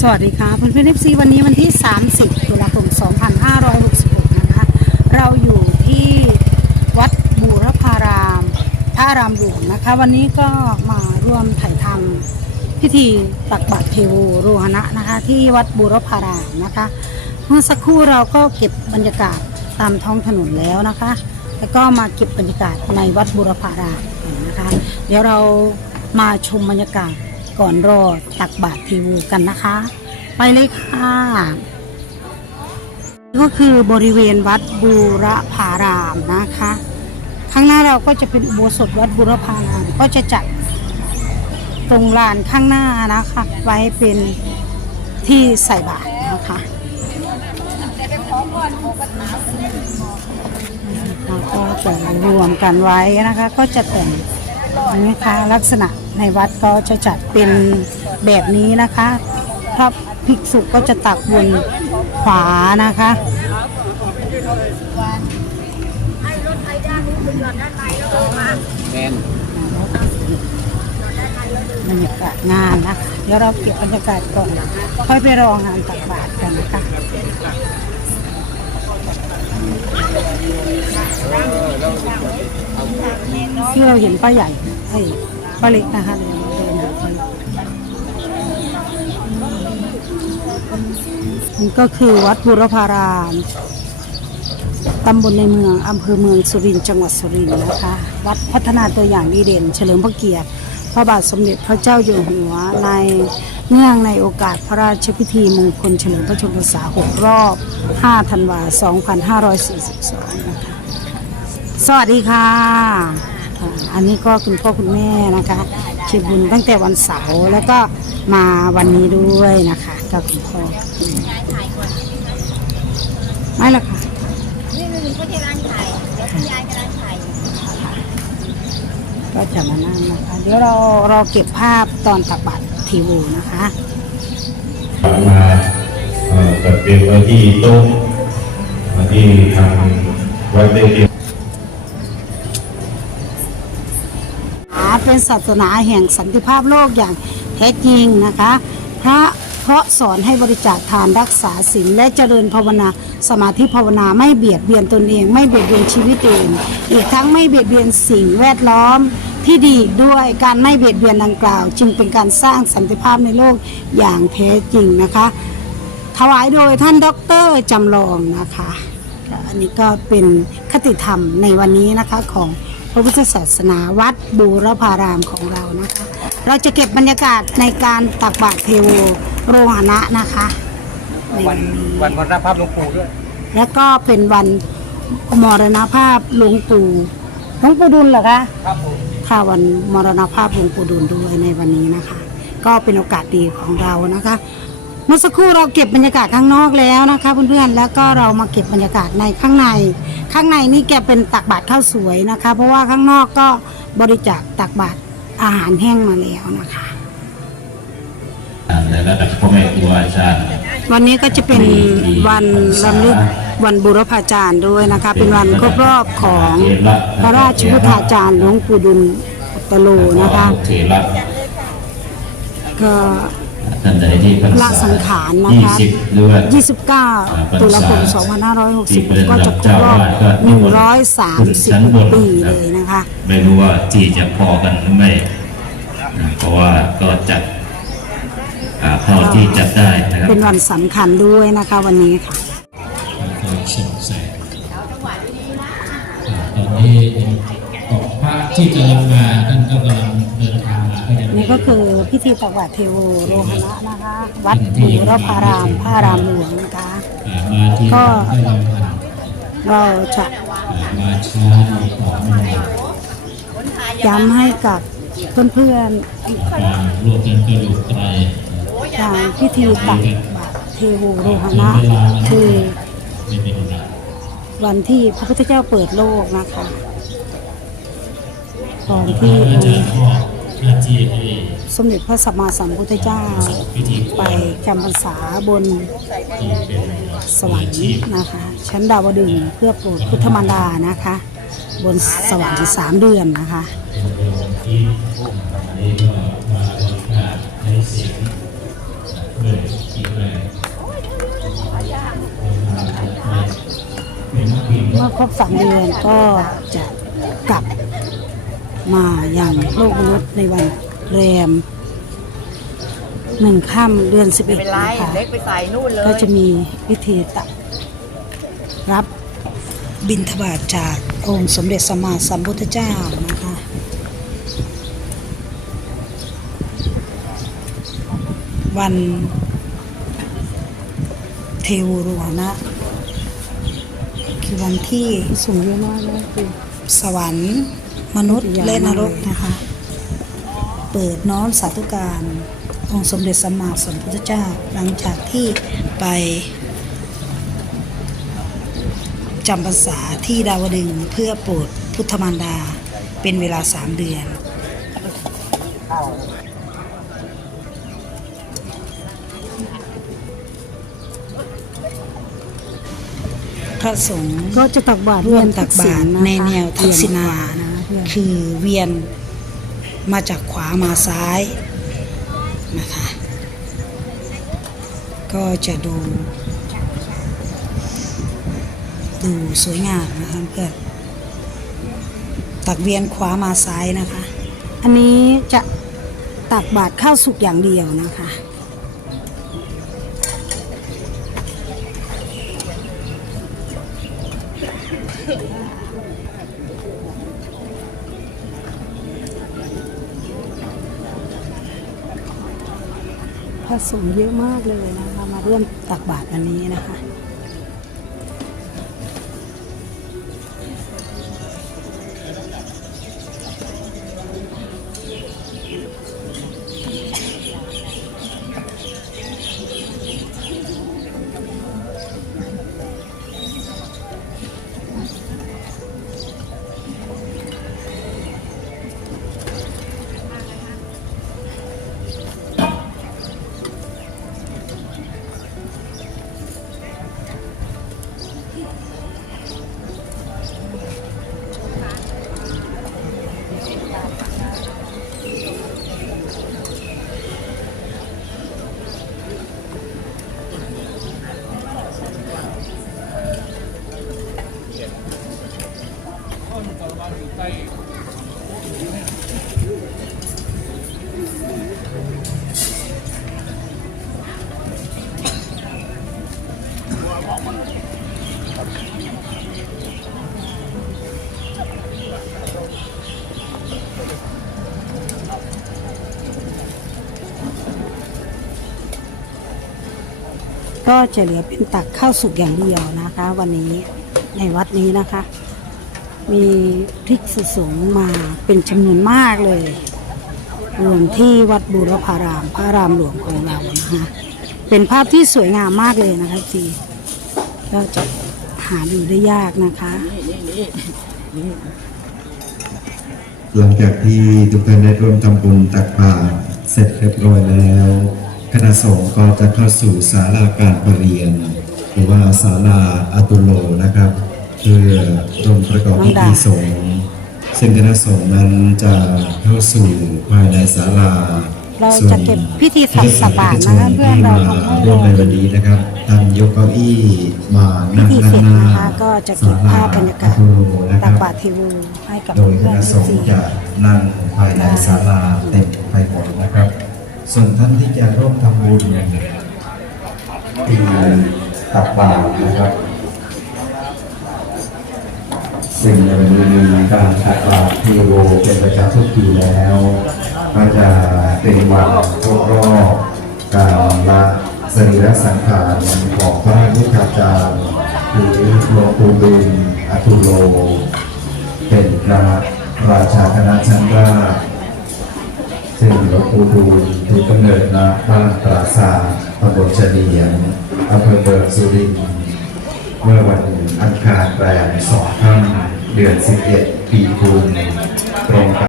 สวัสดีค่ะเพื่อนเพื่อนเอฟซีวันนี้วันที่ 30ตุลาคม2566 นะคะ เราอยู่ที่วัดบูรพารามพระอารามหลวงนะคะ วันนี้ก็มาร่วมถ่ายทำพิธีตักบาตรเทโวโรหณะนะคะ ที่วัดบูรพารามนะคะ เมื่อสักครู่เราก็เก็บบรรยากาศตามท้องถนนแล้วนะคะ แล้วก็มาเก็บบรรยากาศในวัดบูรพารามนะคะ เดี๋ยวเรามาชมบรรยากาศ ก่อนรอตักบาตรเทโวกันนะคะ ไปเลยค่ะ ก็คือบริเวณวัดบูรพารามนะคะ ข้างหน้าเราก็จะเป็นอุโบสถวัดบูรพารามก็จะจัดตรงลานข้างหน้านะคะ ไว้เป็นที่ใส่บาตรนะคะเราก็จะรวมกันไว้นะคะ ก็จะแต่ง นะคะลักษณะในวัดก็จะจัดเป็นแบบนี้นะคะพระภิกษุก็จะตักบนขวานะคะแมนบรรยากาศงานนะคะเดี๋ยวเราเก็บบรรยากาศก่อนค่อยไปรองานตักบาตรกันนะคะ ที่เราเห็นป้าใหญ่ไอ้ป้าเล็กนะคะเดินเดินหาเล็กนี่ก็คือวัดบุรพารามตำบลในเมืองอำเภอเมืองสุรินทร์จังหวัดสุรินทร์นะคะ วัดพัฒนาตัวอย่างดีเด่น เฉลิมพระเกียรติ พระบาทสมเด็จพระเจ้าอยู่หัวใน เนื่องในโอกาสพระราชพิธีมงคลเฉลิมพระชนมพรรษา 6 รอบ 5 ธันวา2542 นะคะ สวัสดีค่ะ อันนี้ก็คุณพ่อคุณแม่นะคะเชียบุญตั้งแต่วันเสาร์แล้วก็มาวันนี้ด้วยนะคะกับคุณพ่อคุณแม่ไม่ละค่ะนี่ม่มีก็ที่ร้านขายเดี๋ยวคุณยายจะร้านขายก็จะมานั่งนะคะ เดี๋ยวเราเราเก็บภาพตอนตักบาตร ทีวูนะคะมาเอ่อจัดเตรียมไว้ที่โต๊ะมาที่ทางวัดได้เตรียมศาสนาเป็นศาสนาแห่งสันติภาพโลกอย่างแท้จริงนะคะ พระเพราะสอนให้บริจาคทานรักษาศีลและเจริญภาวนา สมาธิภาวนาไม่เบียดเบียนตนเอง ไม่เบียดเบียนชีวิตอื่นอีกทั้งไม่เบียดเบียนสิ่งแวดล้อม ที่ดีอีกด้วยการไม่เบียดเบียนดังกล่าว จึงเป็นการสร้างสันติภาพในโลกอย่างแท้จริงนะคะ ถวายโดยท่านดรจำลองนะคะก็อันนี้ก็เป็นคติธรรมในวันนี้นะคะของพระพุทธศาสนาวัดบูรพารามของเรานะคะ เราจะเก็บบรรยากาศในการตักบาตรเทโวโรหณะนะคะในวันนี้วันมรณภาพหลวงปู่ด้วย แล้วก็เป็นวันมรณภาพหลวงปู่หลวงปู่ดุลเหรอคะ ครับผม ค่ะวันมรณภาพหลวงปู่ดูลด้วยในวันนี้นะคะ ก็เป็นโอกาสดีของเรานะคะ เมื่อสักครู่เราเก็บบรรยากาศข้างนอกแล้วนะคะเพื่อนๆแล้วก็เรามาเก็บบรรยากาศในข้างใน ข้างในนี่แกเป็นตักบาตรข้าวสวยนะคะ เพราะว่าข้างนอกก็บริจาคตักบาตรอาหารแห้งมาแล้วนะคะในระดับพ่อแม่ครูอาจารย์ วันนี้ก็จะเป็นวันรำลึกวันบุรพาจารย์ด้วยนะคะ เป็นวันครบรอบของพระราชพุทธาจารย์หลวงปู่ดุลตโลนะคะก็ท่านใดที่พรรละษาสังขารนะคะ29 ตุลาคม 2560 ก็จะครบรอบ 130 ปีเลยนะคะ ไม่รู้ว่าที่จะพอกันหรือไม่นะเพราะว่าก็จัด อ่าเท่าที่จัดได้นะครับเป็นวันสำคัญด้วยนะคะวันนี้ค่ะส่งแสงตอนนี้ของพระที่กำลังมาท่านก็กำลังเดินทางมาก็ยังนี่ก็คือพิธีตักบาตรเทโวโรหณะนะคะ วัดบูรพารามพระอารามหลวงนะคะอ่ามาที่ก็ก็ยังทันเราจะอ่ามาช้าดีต่อเนื่องย้ำให้กับเพื่อนการรวมกันกระดูกไตรๆทางพิธีตักบาตรเทโวโรหณะคือวันที่พระพุทธเจ้าเปิดโลกนะคะตอนที่จะมอนที่สมเด็จพระสัมมาสัมพุทธเจ้าไปจำพรรษาบนสวรรค์นะคะ ชั้นดาวดึงเพื่อโปรดพุทธมารดานะคะ บนสวรรค์สามเดือนนะคะ เป็นดวงที่อันนี้ก็มาบริการให้เสียงเลยอีกเลยเป็นนักบินเมื่อครบสามเดือนก็จะกลับมาอย่างโลกมนุษย์ในวันแรมหนึ่งค่ำเดือนสิบเอ็ดนะคะก็จะมีพิธีตักรับบิณฑบาตจากองค์สมเด็จสมมาสัมพุทธเจ้านะคะ วันเทวโรหณะคือวันที่สูงเยอะมากนะคือสวรรค์ มนุษย์และนรกนะคะ เปิดน้อมสาธุการองค์สมเด็จสัมมาสัมพุทธเจ้าหลังจากที่ไปจำพรรษาที่ดาวดึงส์เพื่อโปรดพุทธมารดาเป็นเวลาสามเดือน พระสงฆ์ก็จะตักบาตรร่วมตักบาตรนะคะในแนวทักษิณานะเพื่อนคือเวียนมาจากขวามาซ้ายนะคะก็จะดู ดูสวยงามนะคะเพื่อนตักเวียนขวามาซ้ายนะคะ อันนี้จะตักบาตรข้าวสุกอย่างเดียวนะคะ ระสงฆ์เยอะมากเลยนะคะ มาร่วมตักบาตรวันนี้นะคะ ก็จะเหลือเป็นตักข้าวสุกอย่างเดียวนะคะ วันนี้ในวัดนี้นะคะ มีพริกสสงมาเป็นจำนวนมากเลยรวมที่วัดบูรพาราม พระรามหลวงของเรานะคะเป็นภาพที่สวยงามมากเลยนะคะทีก็จะหาดูได้ยากนะคะ หลังจากที่ทุกท่านได้ร่วมทำบุญตักบาตรเสร็จเรียบร้อยแล้ว คณะสงฆ์ก็จะเข้าสู่ศาลาการประเรียน หรือว่าศาลาอาตุโลนะครับ เพื่อร่วมประกอบพิธีสงฆ์ซึ่งคณะสงฆ์นั้นจะเข้าสู่ภายในศาลาเราจะเก็บพิธีสัสบาทนะคะเพื่อนเราของเราร่วมในวันนี้นะครับท่านยกเก้าอี้มานั่งพิธีด้าเสร็นจหน้านะคะก็จะเก็บภาพบรรยากาศศลอาตักตุโลบานะตรคเทรับวูให้กับโดยคเพื่อนณะๆสทุกงทีฆ์จะนั่งภายในศาลาเต็มไปหมดนะครับ ส่วนท่านที่จะร่วมทำบุญที่ตักบาตรนะครับซึ่งในวันนี้มีการตักบาตรเทโวเป็นประจำทุกปีแล้วก็จะเป็นวันครบรอบการละสรีระสังขารของพระพุทธาจารย์หรือหลวงปู่ดุลอตุโล เป็นพระราชาคณะชั้นราช ซึ่งหลวงปู่ดูลถือกำเนิดณบ้านปราสาทตำบลเฉลียงอำเภอเมืองสุรินทร์เมื่อวันอังคารแรมสองค่ำเดือนสิบเอ็ดปีคูณตรงกับ